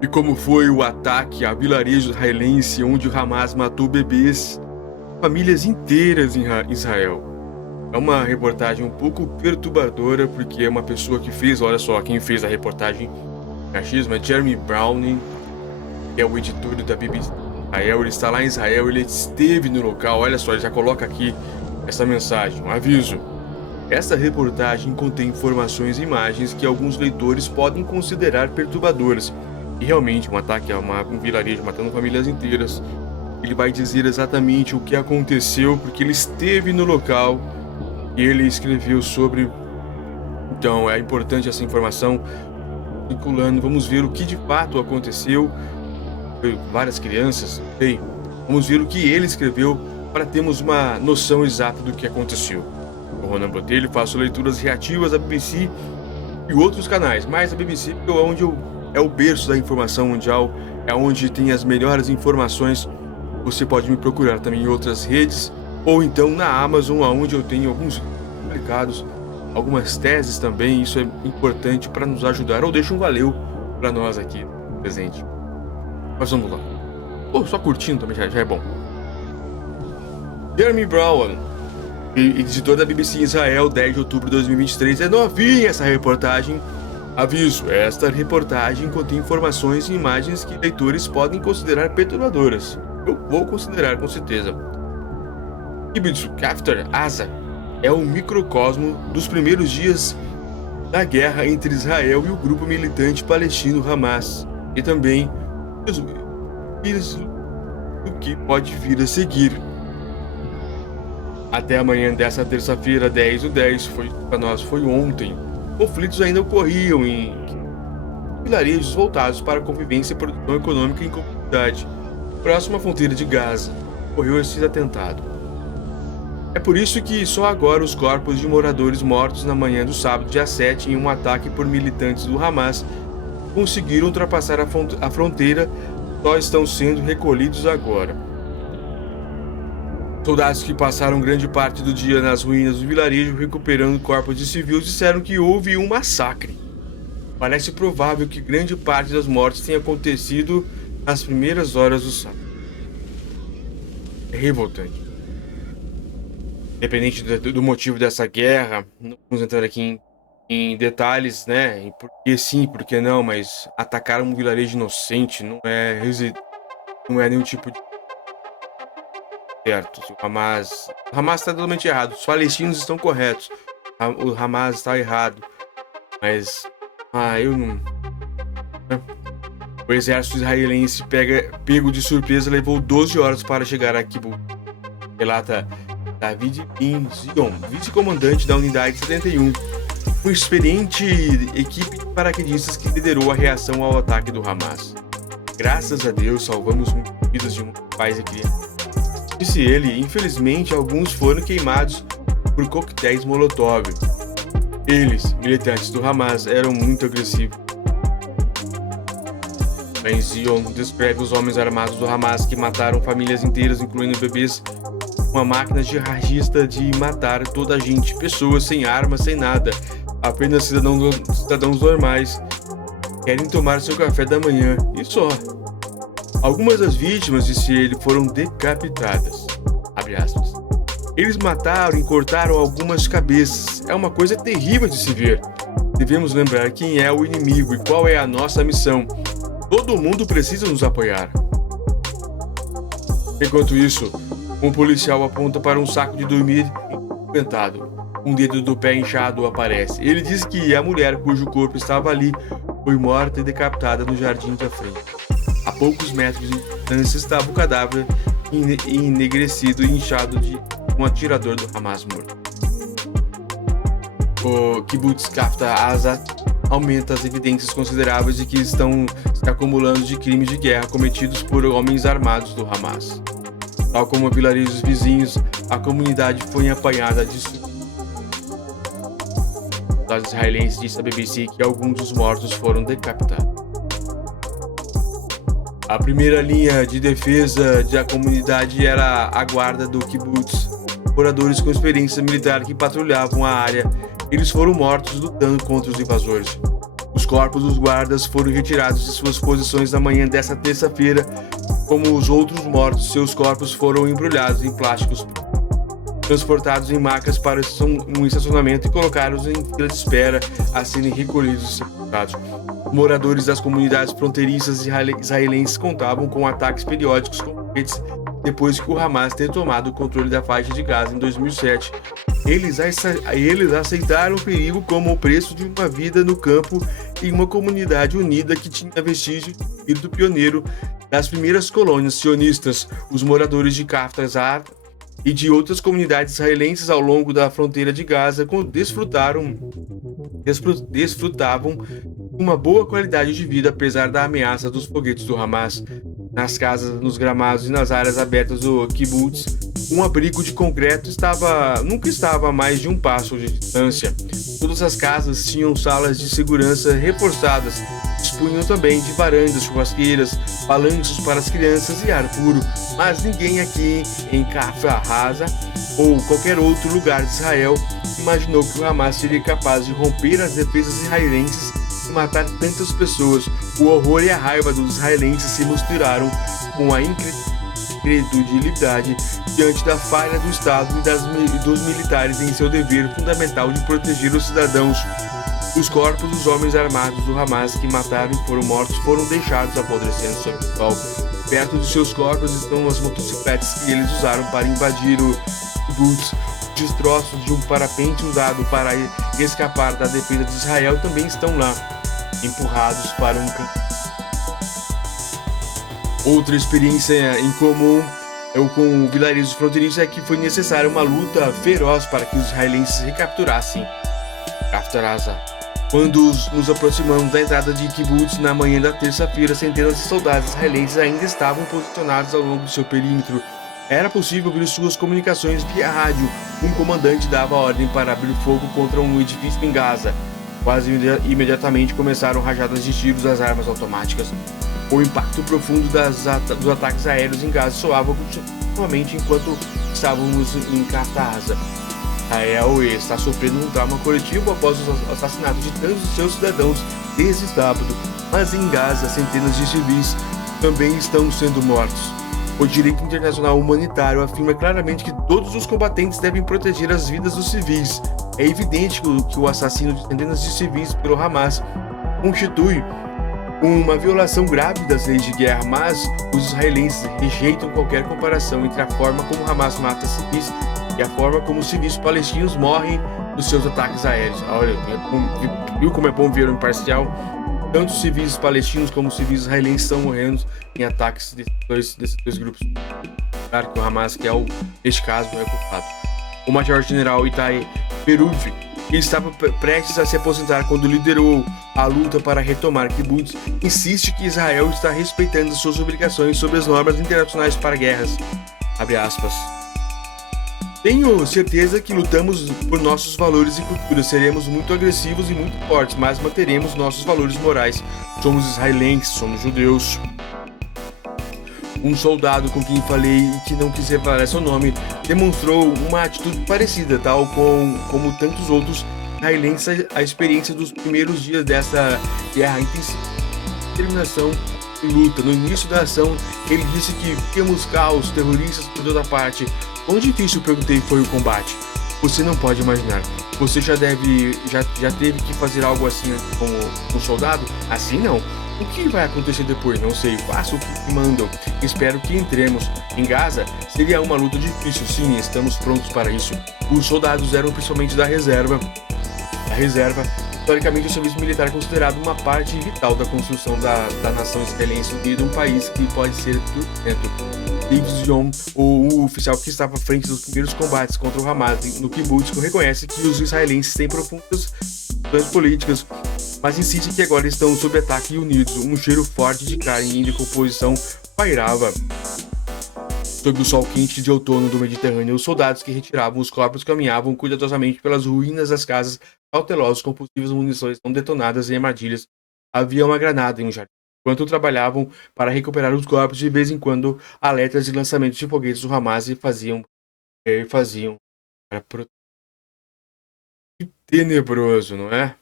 e como foi o ataque a vilarejo israelense onde o Hamas matou bebês, famílias inteiras em Israel. É uma reportagem um pouco perturbadora, porque é uma pessoa que fez, olha só, quem fez a reportagem machismo é Jeremy Browning, que é o editor da BBC Israel. Ele está lá em Israel, ele esteve no local, olha só, ele já coloca aqui essa mensagem, um aviso. Essa reportagem contém informações e imagens que alguns leitores podem considerar perturbadoras. E realmente, um ataque a um vilarejo matando famílias inteiras. Ele vai dizer exatamente o que aconteceu, porque ele esteve no local e ele escreveu sobre. Então, é importante essa informação circulando. Vamos ver o que de fato aconteceu. Várias crianças, bem, vamos ver o que ele escreveu para termos uma noção exata do que aconteceu. O Ronan Botelho, faço leituras reativas da BBC e outros canais, mas a BBC é o berço da informação mundial, é onde tem as melhores informações. Você pode me procurar também em outras redes, ou então na Amazon, onde eu tenho alguns publicados, algumas teses também. Isso é importante para nos ajudar, ou deixa um valeu para nós aqui presente. Mas vamos lá. Só curtindo também já é bom. Jeremy Brown, editor da BBC Israel, 10 de outubro de 2023. É novinha essa reportagem. Aviso, esta reportagem contém informações e imagens que leitores podem considerar perturbadoras. Eu vou considerar com certeza. Kibbutz Kfar Aza é um microcosmo dos primeiros dias da guerra entre Israel e o grupo militante palestino Hamas, e também o que pode vir a seguir. Até amanhã dessa terça-feira, 10/10, foi ontem. Conflitos ainda ocorriam em vilarejos voltados para a convivência e produção econômica em comunidade, próximo à fronteira de Gaza. Ocorreu esse atentado. É por isso que só agora os corpos de moradores mortos na manhã do sábado, dia 7, em um ataque por militantes do Hamas, conseguiram ultrapassar a fronteira, só estão sendo recolhidos agora. Soldados que passaram grande parte do dia nas ruínas do vilarejo recuperando corpos de civis disseram que houve um massacre. Parece provável que grande parte das mortes tenha acontecido nas primeiras horas do sábado. É revoltante. Independente do motivo dessa guerra, não vamos entrar aqui em detalhes, né? Por que sim, por que não, mas atacar um vilarejo inocente não é nenhum tipo de certo. O Hamas está totalmente errado. Os palestinos estão corretos. O Hamas está errado. Mas eu não. O exército israelense pego de surpresa levou 12 horas para chegar a Kibbutz. Relata David bin Zion, vice-comandante da unidade 71, uma experiente equipe de paraquedistas que liderou a reação ao ataque do Hamas. Graças a Deus salvamos vidas de pais e crianças. Disse ele, infelizmente alguns foram queimados por coquetéis Molotov. Eles, militantes do Hamas, eram muito agressivos. Ben Zion descreve os homens armados do Hamas que mataram famílias inteiras, incluindo bebês, uma máquina jihadista de matar toda a gente, pessoas sem armas, sem nada, apenas cidadãos normais, querem tomar seu café da manhã, e só. Algumas das vítimas, disse ele, foram decapitadas. Abre aspas. Eles mataram e cortaram algumas cabeças. É uma coisa terrível de se ver. Devemos lembrar quem é o inimigo e qual é a nossa missão. Todo mundo precisa nos apoiar. Enquanto isso, um policial aponta para um saco de dormir ensanguentado. Um dedo do pé inchado aparece. Ele diz que a mulher cujo corpo estava ali foi morta e decapitada no jardim da frente. A poucos metros de distância estava o cadáver enegrecido e inchado de um atirador do Hamas morto. O Kibbutz Kfar Aza aumenta as evidências consideráveis de que estão se acumulando de crimes de guerra cometidos por homens armados do Hamas. Tal como vilarejos vizinhos, a comunidade foi apanhada de soldados israelenses, disse a BBC que alguns dos mortos foram decapitados. A primeira linha de defesa da comunidade era a guarda do kibbutz, moradores com experiência militar que patrulhavam a área. Eles foram mortos lutando contra os invasores. Os Os corpos dos guardas foram retirados de suas posições na manhã desta terça-feira. Como os outros mortos, seus corpos foram embrulhados em plásticos, transportados em macas para um estacionamento e colocados em fila de espera a serem recolhidos e sepultados. Moradores das comunidades fronteiriças israelenses contavam com ataques periódicos com foguetes depois que o Hamas ter tomado o controle da faixa de Gaza em 2007. Eles aceitaram o perigo como o preço de uma vida no campo em uma comunidade unida que tinha vestígios do espírito pioneiro das primeiras colônias sionistas. Os moradores de Kaftar e de outras comunidades israelenses ao longo da fronteira de Gaza desfrutavam uma boa qualidade de vida apesar da ameaça dos foguetes do Hamas. Nas casas, nos gramados e nas áreas abertas do kibbutz, um abrigo de concreto nunca estava a mais de um passo de distância. Todas as casas tinham salas de segurança reforçadas, dispunham também de varandas, churrasqueiras, balanços para as crianças e ar puro, mas ninguém aqui em Kafar Aza ou qualquer outro lugar de Israel imaginou que o Hamas seria capaz de romper as defesas israelenses e matar tantas pessoas. O horror e a raiva dos israelenses se misturaram com a incredulidade diante da falha do Estado e dos militares em seu dever fundamental de proteger os cidadãos. Os corpos dos homens armados do Hamas que mataram e foram mortos foram deixados apodrecendo sob o sol. Perto de seus corpos estão as motocicletas que eles usaram para invadir o kibbutz. Destroços de um parapente usado para escapar da defesa de Israel também estão lá, empurrados para um canto. Outra experiência em comum com vilarejos fronteiriços é que foi necessária uma luta feroz para que os israelenses recapturassem Kafar Aza. Quando nos aproximamos da entrada de kibbutz na manhã da terça-feira, centenas de soldados israelenses ainda estavam posicionados ao longo do seu perímetro. Era possível ouvir suas comunicações via rádio. Um comandante dava ordem para abrir fogo contra um edifício em Gaza. Quase imediatamente começaram rajadas de tiros das armas automáticas. O impacto profundo dos ataques aéreos em Gaza soava continuamente enquanto estávamos em Kafar Aza. Israel está sofrendo um trauma coletivo após o assassinato de tantos de seus cidadãos desde sábado, mas em Gaza centenas de civis também estão sendo mortos. O direito internacional humanitário afirma claramente que todos os combatentes devem proteger as vidas dos civis. É evidente que o assassino de centenas de civis pelo Hamas constitui uma violação grave das leis de guerra, mas os israelenses rejeitam qualquer comparação entre a forma como o Hamas mata civis e a forma como os civis palestinos morrem nos seus ataques aéreos. Olha, viu como é bom ver o imparcial? Tanto os civis palestinos como os civis israelenses estão morrendo em ataques desses dois grupos. Claro que o Hamas, que neste caso, é culpado. O major-general Itai Peruvi, que estava prestes a se aposentar quando liderou a luta para retomar kibbutz, insiste que Israel está respeitando suas obrigações sobre as normas internacionais para guerras. Abre aspas. Tenho certeza que lutamos por nossos valores e cultura. Seremos muito agressivos e muito fortes, mas manteremos nossos valores morais. Somos israelenses, somos judeus. Um soldado com quem falei e que não quis revelar seu nome demonstrou uma atitude parecida, tal como tantos outros israelenses. A experiência dos primeiros dias dessa guerra intensiva, determinação e luta. No início da ação, ele disse que temos caos, terroristas por toda parte. Quão difícil, perguntei, foi o combate? Você não pode imaginar. Você já teve que fazer algo assim como um soldado? Assim não. O que vai acontecer depois? Não sei. Faça o que me mandam. Espero que entremos. Em Gaza, seria uma luta difícil. Sim, estamos prontos para isso. Os soldados eram principalmente da reserva. Historicamente, o serviço militar é considerado uma parte vital da construção da nação israelense unida, um país que pode ser turbulento. David Zion, o oficial que estava à frente dos primeiros combates contra o Hamas no kibbutz, reconhece que os israelenses têm profundas questões políticas, mas insiste que agora estão sob ataque e unidos. Um cheiro forte de carne em decomposição pairava sob o sol quente de outono do Mediterrâneo. Os soldados que retiravam os corpos caminhavam cuidadosamente pelas ruínas das casas, cautelosos com possíveis munições não detonadas em armadilhas. Havia uma granada em um jardim. Enquanto trabalhavam para recuperar os corpos, de vez em quando alertas de lançamento de foguetes do Hamas faziam para proteger. Que tenebroso, não é?